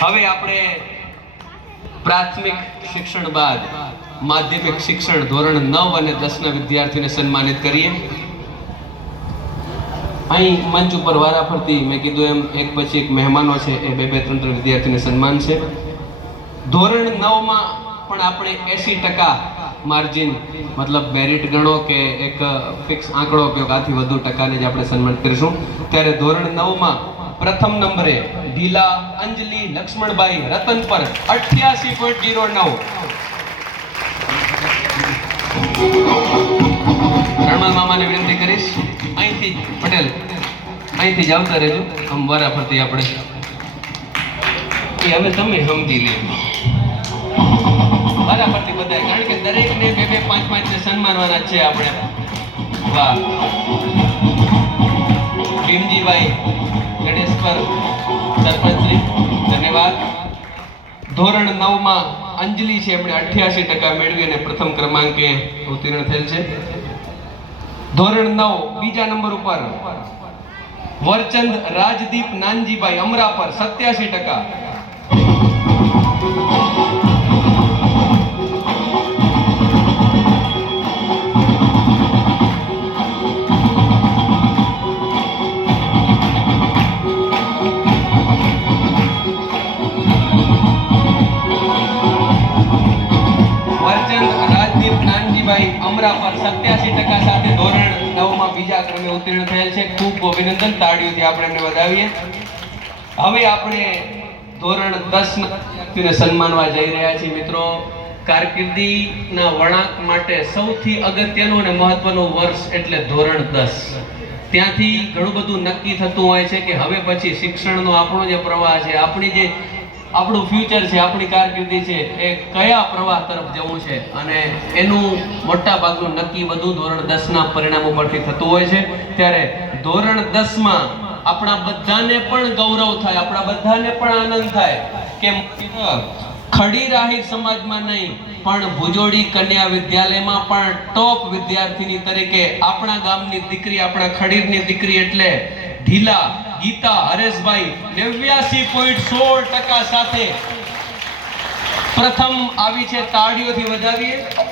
હવે આપણે પ્રાથમિક શિક્ષણ બાદ માધ્યમિક શિક્ષણ ધોરણ નવ અને દસના વિદ્યાર્થીને સન્માનિત કરીએ. અહીં મંચ ઉપર વારાફરતી મેં કીધું એમ, એક પછી એક મહેમાનો છે, એ બે બે ત્રણ ત્રણ વિદ્યાર્થીને સન્માન છે. ધોરણ નવમાં પણ આપણે એસી ટકા માર્જિન મતલબ મેરિટ ગણો કે એક ફિક્સ આંકડો કે આથી વધુ ટકાને જ આપણે સન્માનિત કરીશું. ત્યારે ધોરણ નવમાં પ્રથમ નંબરે ઢીલા અંજલિ લક્ષ્મણબાઈ રતન પર અઠ્યાસી પોઈન્ટ જીરો નવ. રણમલ મામાને વિનંતી કરીશ. અહીંથી પટેલ, અહીંથી જ આવતા રહેજો. આમ વારાફરતી આપણે. એ હવે તમે સમજી લેજો વારાફરતી બધાય. કારણ કે દરેકને બે બે, પાંચ પાંચ ને સન્માનવાના છે આપણે. વાહ. ભીમજીભાઈ ગણેશપર સરપંચશ્રી, ધન્યવાદ. ધોરણ નવમાં અંજલિ છે, એમણે અઠ્યાસી ટકા મેળવી અને પ્રથમ ક્રમાંકે ઉત્તીર્ણ થયેલ છે. ધોરણ નવ, બીજા નંબર ઉપર વરચંદ રાજદીપ નાનજીભાઈ અમરાપર સત્યાસી ટકા નાનજીભાઈ પર સત્યાસી ટકા સાથે ધોરણ નવમાં બીજા ક્રમે ઉત્તીર્ણ થયેલ છે. ખૂબ અભિનંદન. તાળીઓથી આપણે એમને વધાવીએ. હવે આપણે ધોરણ દસ વ્યક્તિને સન્માનવા જઈ રહ્યા છીએ. મિત્રો, કારકિર્દીના વળાંક માટે સૌથી અગત્યનું અને મહત્વનું વર્ષ એટલે ધોરણ દસ. ત્યાંથી ઘણું બધું નક્કી થતું હોય છે કે હવે પછી શિક્ષણનો આપણો જે પ્રવાહ છે, આપણી જે આપણું ફ્યુચર છે, આપણી કારકિર્દી છે, એ કયા પ્રવાહ તરફ જવું છે અને એનું મોટા ભાગનું નક્કી બધું ધોરણ દસના પરિણામો પરથી થતું હોય છે. ત્યારે ધોરણ દસમાં આપણા બધાને પણ ગૌરવ થાય, આપણા બધાને પણ આનંદ થાય કે ખડી રાહી સમાજમાં નહીં, પણ ભુજોડી કન્યા વિદ્યાલયમાં પણ ટોપ વિદ્યાર્થીની તરીકે આપણા ગામની દીકરી, આપણા ખડીરની દીકરી એટલે ઢીલા ગીતા હરેશભાઈ નેવ્યાસી પોઈન્ટ સોળ ટકા સાથે પ્રથમ આવી છે તાળીઓથી વધાવીએ.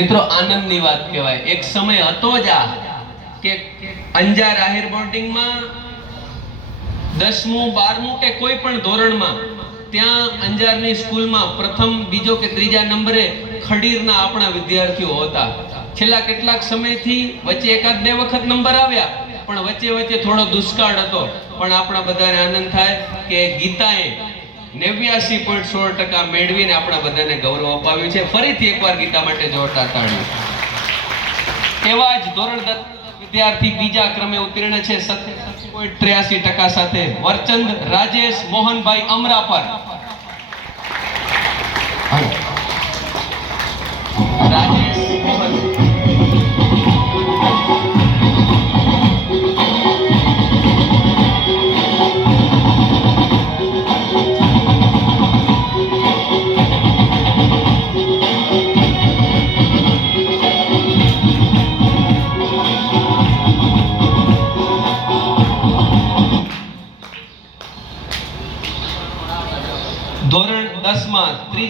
મિત્રો, આનંદની વાત કહેવાય. એક સમય હતો જ આ કે અંજાર આહિર બોર્ડિંગમાં દસમું, બારમું કે કોઈ પણ ધોરણમાં ત્યાં અંજારની સ્કૂલમાં પ્રથમ, બીજો કે ત્રીજા નંબરે ખડીરના આપણા વિદ્યાર્થીઓ હતા. છેલ્લા કેટલાક સમયથી વચ્ચે એકાદ બે વખત નંબર આવ્યા, પણ વચ્ચે વચ્ચે થોડો દુષ્કાળ હતો. પણ આપણા બધાને આનંદ થાય કે ગીતાએ નેવ્યાસી પોઈન્ટ સોળ ટકા મેળવીને આપણા બધાને ગૌરવ અપાવ્યું છે. ફરીથી એકવાર ગીતા માટે જોરદાર તાળીઓ. એવા જ ધોરણ વિદ્યાર્થી બીજા ક્રમે ઉત્તીર્ણ છે. સત્યાસી પોઈન્ટ ત્ર્યાસી ટકા સાથે વરચંદ, રાજેશ, મોહનભાઈ અમરાપર. રાજેશ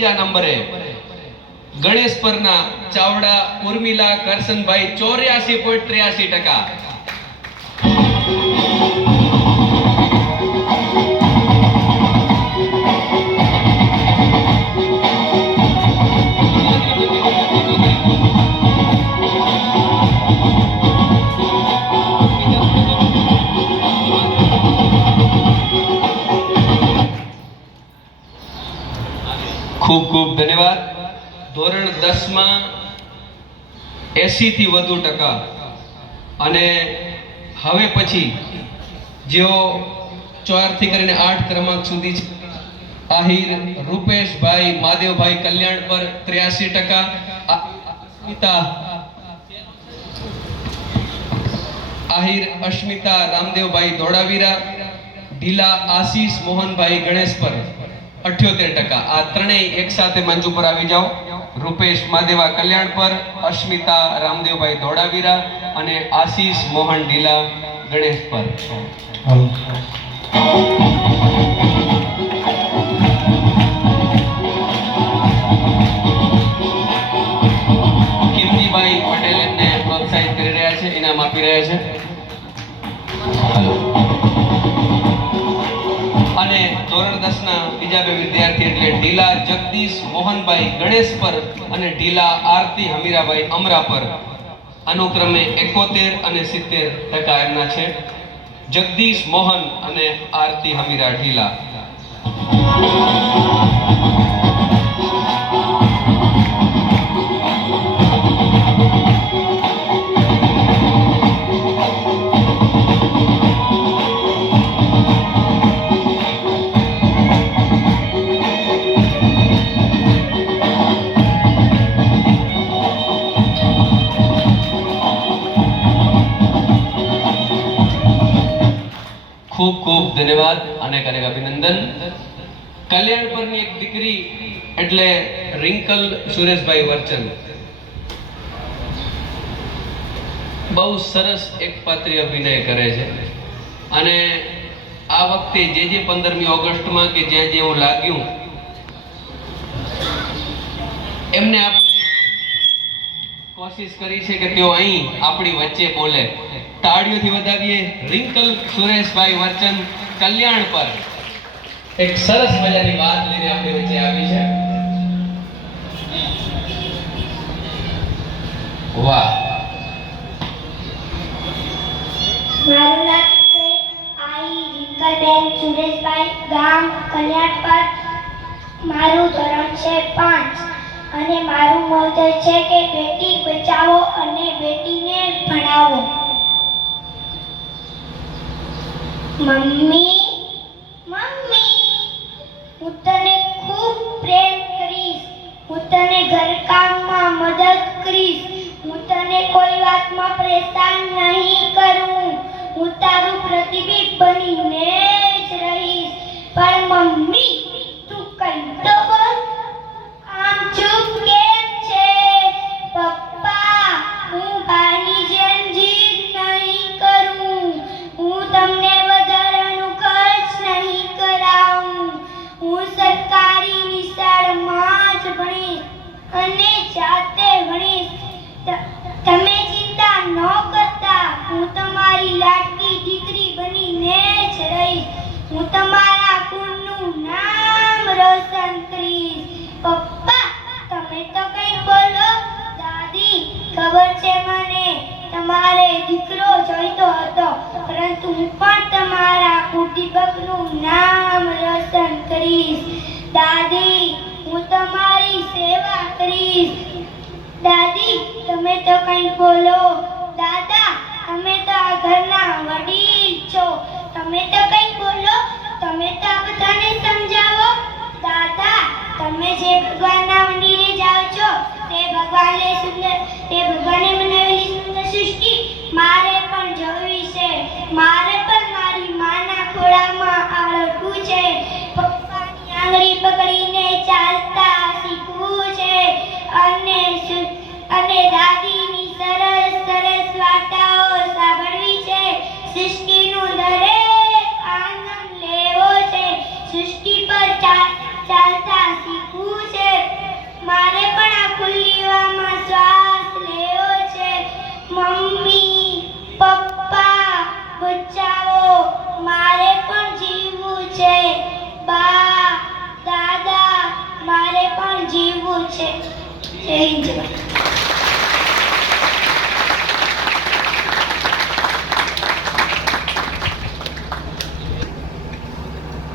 ત્રીજા નંબરે ગણેશપરના ચાવડા ઉર્મિલા કરસનભાઈ ચોર્યાસી પોઈન્ટ ત્ર્યાસી ટકા ખૂબ ખૂબ ધન્યવાદ. ધોરણ દસમાં એસી થી વધુ ટકા. અને હવે પછી જેઓ ચારથી કરીને આઠ ક્રમાંક સુધી આહિર રૂપેશભાઈ માદેવભાઈ કલ્યાણ પર ત્ર્યાસી ટકા. આહિર અસ્મિતા, રામદેવભાઈ ધોળાવીરા, ઢીલા આશીષ મોહનભાઈ ગણેશ પર. અઠ્યોતેર ટકા. આ ત્રણેય એકસાથે મંચ ઉપર આવી જાઓ. રૂપેશ માદેવા કલ્યાણ પર અસ્મિતા રામદેવભાઈ ધોળાવીરા અને આશીષ મોહન ઢીલા ગણેશ પર. કિમતીભાઈ પટેલ એમને પ્રોત્સાહિત કરી રહ્યા છે ઇનામ આપી રહ્યા છે. ધોરણ દસ ના બીજા બે વિદ્યાર્થી એટલે ઢીલા જગદીશ મોહનભાઈ ગણેશ પર અને ઢીલા આરતી હમીરાભાઈ અમરા પર. અનુક્રમે એકોતેર અને સિત્તેર ટકા એમના છે. જગદીશ મોહન અને આરતી હમીરા ઢીલા. ખૂબ ખૂબ ધન્યવાદ અનેક અનેક અભિનંદન. કલ્યાણપુરની એક દીકરી એટલે રિંકલ સુરેશભાઈ વર્ચન. બહુ સરસ એક પાત્રી અભિનય કરે છે. અને આ વખતે જે જે પંદરમી ઓગસ્ટમાં કે જ્યાં જે હું લાગ્યું, એમને આપણે કોશિશ કરી છે કે તેઓ અહીં આપણી વચ્ચે બોલે. તાળીઓથી વધાવીએ રિંકલ સુરેશભાઈ વચન કલ્યાણ પર. એક સરસ મજાની વાત લઈને આપણી વચ્ચે આવી છે. વાહ. મારું નામ છે આઈ રિંકલબેન સુરેશભાઈ ગામ કલ્યાણ પર. મારું ધોરણ છે પાંચ. અને મારું મોઢે છે કે બેટી મમ્મી મમ્મી, હું તને ખૂબ પ્રેમ કરીશ. હું તને ઘરકામમાં મદદ કરીશ. હું તને કોઈ વાતમાં પરેશાન નહીં કરું. હું તારું પ્રતિબિંબ બનીને જ રહીશ. પણ મમ્મી, તું કંઈ તો હું તમારા કુળનું નામ રોશન કરીશ. પપ્પા, તમે તો કંઈ બોલો. દાદી, ખબર છે મને, તમારે દીકરો જોઈતો હતો, પરંતુ હું પણ તમારા કુળદીપકનું નામ રોશન કરીશ. દાદી, હું તમારી સેવા કરીશ. દાદી, તમે તો કંઈ બોલો. દાદા, તમે તો આ ઘરના વડીલ છો તમે તો કઈ બોલો, તમે તો આ બધાને સમજાવો. દાદા, તમે જે ભગવાનના મંદિરે જાઓ છો, તે ભગવાનને સુંદર, તે બા દાદા મારે પણ જીવવું છે જય હિન્દ જય ભારત.